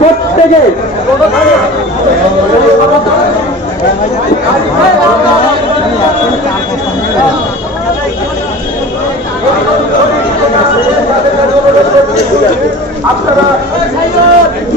প্রত্যেকে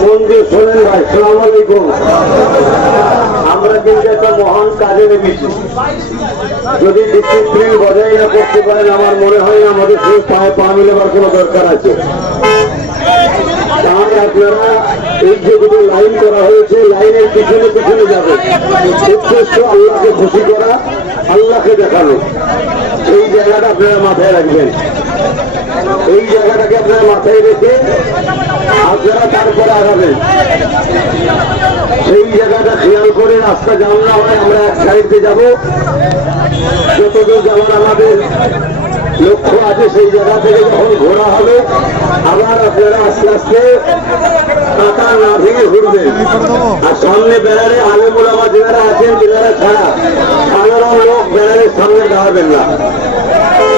মন্দির শোনেন ভাই সালাম আলাইকুম আমরা কিন্তু একটা মহান কাজে নেমেছি যদি ডিসিপ্লিন বজায় না করতে পারেন, আমার মনে হয় আমাদের সেই পায়ে পা মিলেবার কোনো দরকার আছে। তাহলে আপনারা এই যে দুটো লাইন করা হয়েছে, লাইনের পিছনে পিছনে যাবে। উদ্দেশ্য আল্লাহকে খুশি করা, আল্লাহকে দেখানো। এই জায়গাটা আপনারা মাথায় রাখবেন। এই জায়গাটাকে আপনারা মাথায় রেখে আপনারা তারপরে আগাবেন। সেই জায়গাটা খেয়াল করে রাস্তা না হয়, আমরা এক সাইডে যাব। যতদূর যাওয়ার আমাদের লক্ষ্য আছে সেই জায়গা থেকে যখন ঘোরা হবে, আবার আপনারা আস্তে আস্তে কাঁটা না ভেঙে ঘুরবেন। আর সামনে ব্যানারে আলে মোলামা যারা আছেন যারা ছাড়া সাধারণ লোক ব্যানারের সামনে দাঁড়াবেন না।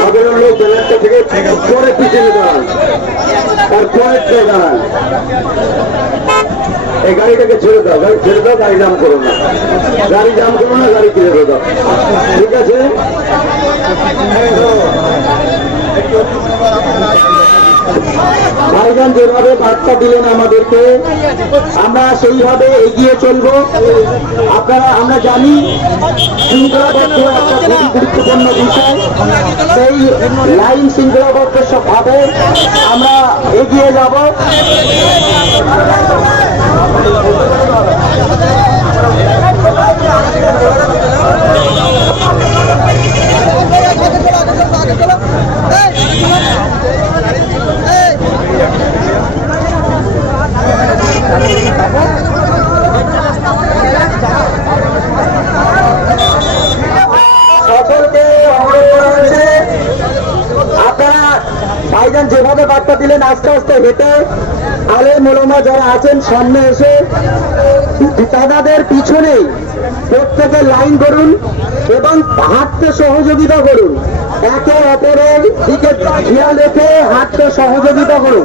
সাধারণ লোক ব্যানারটা থেকে পরে পিছনে দাঁড়ান। তারপরে দাঁড়ান। এই গাড়িটাকে ছেড়ে দাও, গাড়ি ছেড়ে দাও, গাড়ি জাম করো না। গাড়ি জাম করো না, গাড়ি ছেড়ে দাও। ঠিক আছে? ভাইজান, যেভাবে বার্তা দিলেন আমাদেরকে, আমরা সেইভাবে এগিয়ে চলবো। আপনারা, আমরা জানি শৃঙ্খলাবদ্ধ একটা খুবই গুরুত্বপূর্ণ বিষয়। সেই লাইন শৃঙ্খলাবদ্ধ সব ভাবে আমরা এগিয়ে যাব সকলকে অনুরোধ করা হয়েছে আপনারা ভাইজান যেভাবে বার্তা দিলেন আস্তে আস্তে হেঁটে আলে মোলমা যারা আছেন, সামনে এসে তাদের পিছনেই প্রত্যেকে লাইন করুন এবং হাঁটতে সহযোগিতা করুন। একে অপরের দিকে খেয়াল রেখে হাঁটতে সহযোগিতা করুন।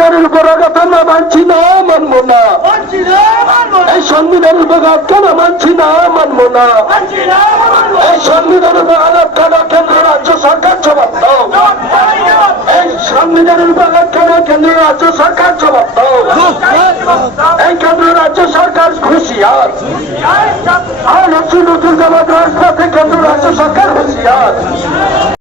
সংবিধানের উপর আঘাত আমরা মানছি না মানবো না। এই সংবিধানের উপর আঘাত কেন মানছি না মানবো না। এই সংবিধানের উপর আঘাত কেন কেন্দ্র রাজ্য সরকার জবাব দাও। এই সংবিধানের উপর আঘাত কেন কেন্দ্র রাজ্য সরকার জবাব দাও। এই কেন্দ্র রাজ্য সরকার হুঁশিয়ার। আর নতুন নতুন জামাত রাজপথে কেন্দ্র রাজ্য সরকার হুঁশিয়ার।